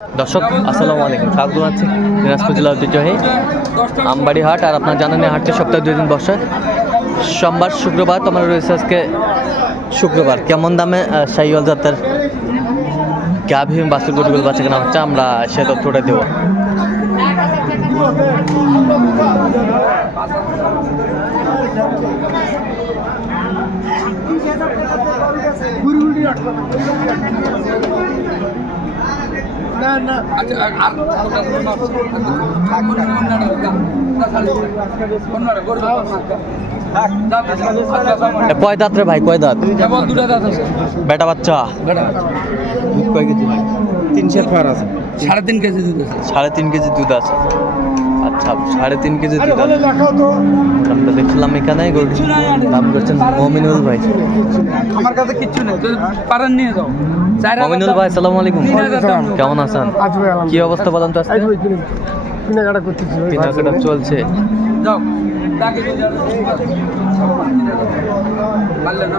দর্শক, আসসালামু আলাইকুম। স্বাগত জানাচ্ছি দিনাজপুর জেলা ঐতিহ্যবাহী আমবাড়ি হাট আর আপনার জানেন হাটটি সপ্তাহে দুই দিন বসে। সোমবার, শুক্রবার, তোমার রয়েছে আজকে শুক্রবার। কেমন দামে শাহিওয়াল জাতের গাভী বাছুর গরুগুলো বাচ্চা কেনা হচ্ছে, আমরা সে তথ্যটা দেবো। এ, কয় দাঁত রে ভাই কয় দাঁত? দুটা দাঁত আছে। বেটা বাচ্চা? দুধ কয় কেজি? তিনশো ফার আছে। সাড়ে তিন কেজি দুধ আছে। সাড়ে তিন কেজি দুধ আছে। আচ্ছা সাড়ে তিন কেজি দুধ আমরা দেখছিলাম এখানে গরু দাম করছেন মমিনুল ভাই। আমার কাছে কিচ্ছু নেই। পারেন নিয়ে যাও। মমিনুল ভাই আসসালামু আলাইকুম। কেমন আছেন? কি অবস্থা বলেন তো আজকে? কেনাকাটা করতেছি কেনাকাটা চলছে। যাও। ডাকে দিয়ে যাও। পারলে না।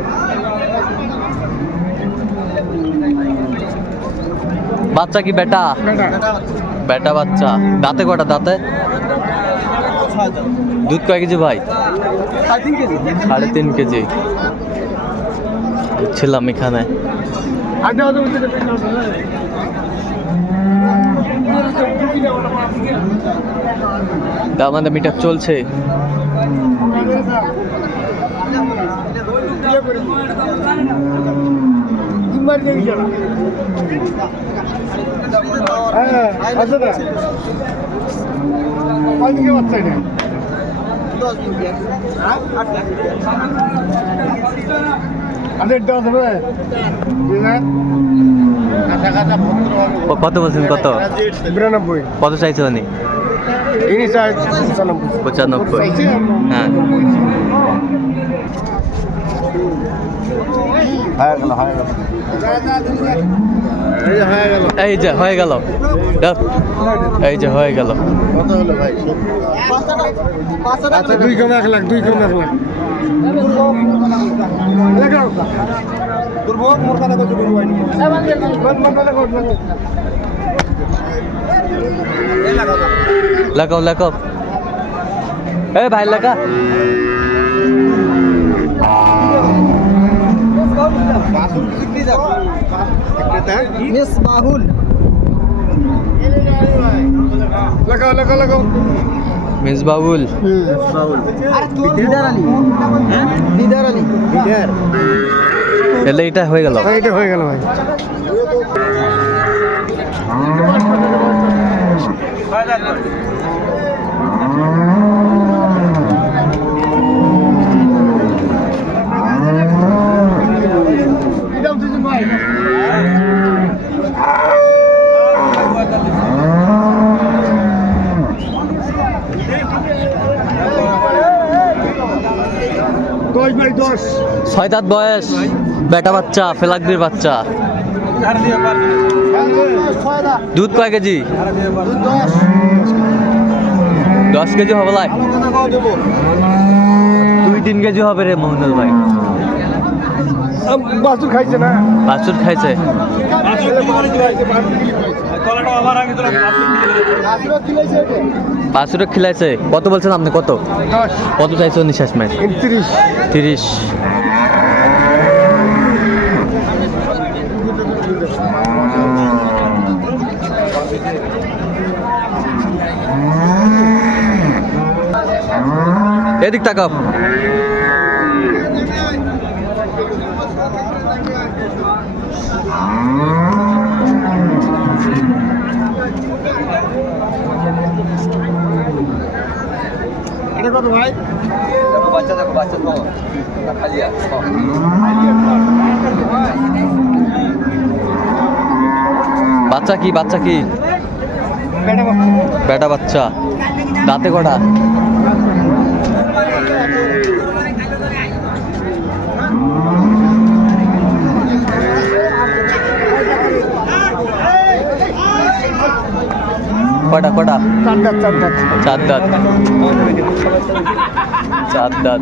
বাচ্চা কি বেটা? বেটা। বাচ্চা। দাঁতে কটা দাঁতে? দুধ কয় কেজি ভাই? সাড়ে তিন কেজি। ছিলাম এখানে। হতে মিটার চলছে। তিনবার দিয়ে গেছে হ্যাঁ আছে না কয় দিকে বাচ্চা এটা হাজার টাকা দেবে ক- কত বলছেন কত? বিরানব্বই। কত চাইছে উনি? পঁচানব্বই। হ্যাঁ। হয়ে গেল হয়ে গেল। এই যে হয়ে গেল। এই যে হয়ে গেল। কত হলো ভাই আচ্ছা দুই কম এক লাখ দুই কম এক লাখ। লাগাও লাগাও। এই ভাই লাগা। লাগাও লাগাও লাগাও। আলী। দিদার আলী। দিদার। এলে এটা হয়ে গেল। এটা হয়ে গেল ভাই। দশ ভাই দশ ছয় দাঁত বয়স। বেটা বাচ্চা ফেলাকবির বাচ্চা। দুধ কয় কেজি? দশ কেজি হবে লাই। দুই তিন কেজি হবে রে মোহনুল ভাই। বাসুর খাইছে না? বাছুর খাইছে। বাছুরে খিলাইছে। কত বলছেন আপনি? কত? কত চাইছে উনি শেষ ম্যাচ? উনত্রিশ তিরিশ। এদিক তাকাও। বাচ্চা দেখো বাচ্চা তো খালি আছে। বাচ্চা কি বাচ্চা কি? বেটা বাচ্চা। দাঁতে কটা? কটা কটা? চার দাঁত। চার দাঁত।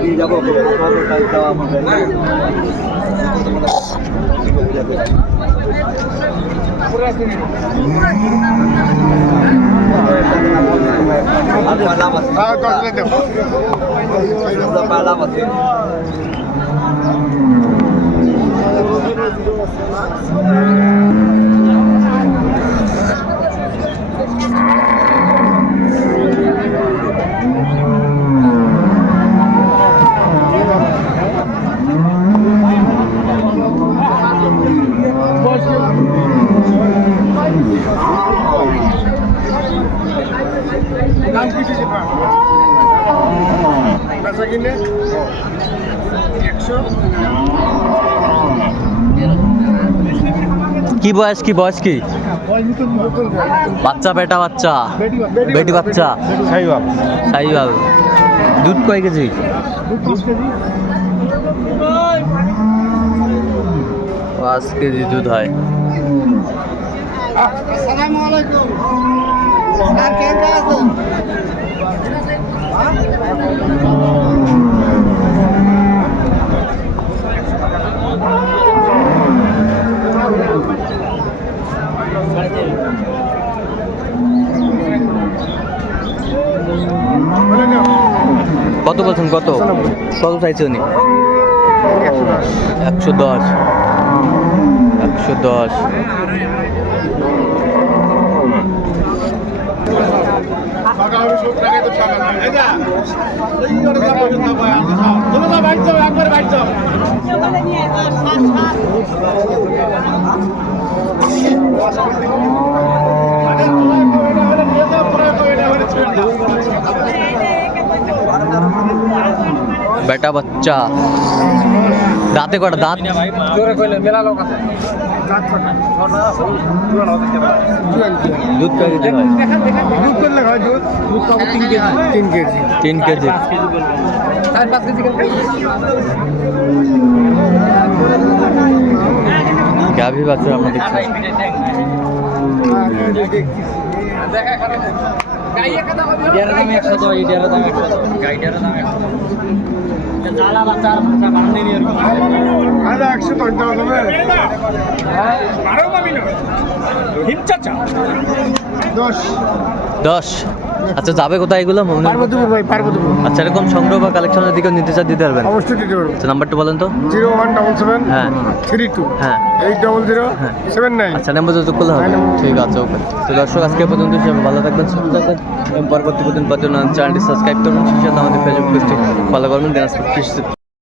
তিরিশ চাই হ্যাঁ দশ হাজার দেবো দাম কি বয়স কি বয়স কি? বাচ্চা, বেটা বাচ্চা? বেটি বাচ্চা? সাইবাব। দুধ কয় কেজি? পাঁচ কেজি দুধ হয়। কেমন কত বলছেন কত কত চাইছে উনি একশো দশ একশো দশ বেটা বাচ্চা দাঁতে কটা দাঁত জোরে কইলে মেলা লোক আছে দুধ কয় কেজি হয় দুধ করলে হয় দুধ দুধ পাবো তিন কেজি তিন কেজি তিন কেজি চার পাঁচ কেজি করে গাভী বাচ্চা আমরা দেখছি ইডিয়ার দাম একশো দাও ইডিয়ার দাম একশো দাও গাইডার দাম একশো একশো দশ হিমচাচা। দশ। দশ। আচ্ছা যাবে কোথায় এগুলো? পার্বতীপুর ভাই পার্বতীপুর। আচ্ছা এরকম সংগ্রহ বা কালেকশনের দিকে নিতে চান দিতে পারবেন? অবশ্যই দিতে পারব। আচ্ছা নাম্বারটা বলেন তো। জিরো ওয়ান ডবল সেভেন হ্যাঁ। Three two. হ্যাঁ। এইট ডবল জিরো হ্যাঁ। Seven nine. আচ্ছা নাম্বার যোগাযোগ করলে হবে। হ্যাঁ, ঠিক আছে ওকে। তো দর্শক আজকে পর্যন্ত সবাই ভালো থাকবেন সুস্থ থাকবেন এবং পরবর্তী পর্যন্ত চ্যানেলটি সাবস্ক্রাইব করুন সেই সাথে আমাদের ফেসবুক পেজটি ফলো করবেন দিনাজপুর কৃষি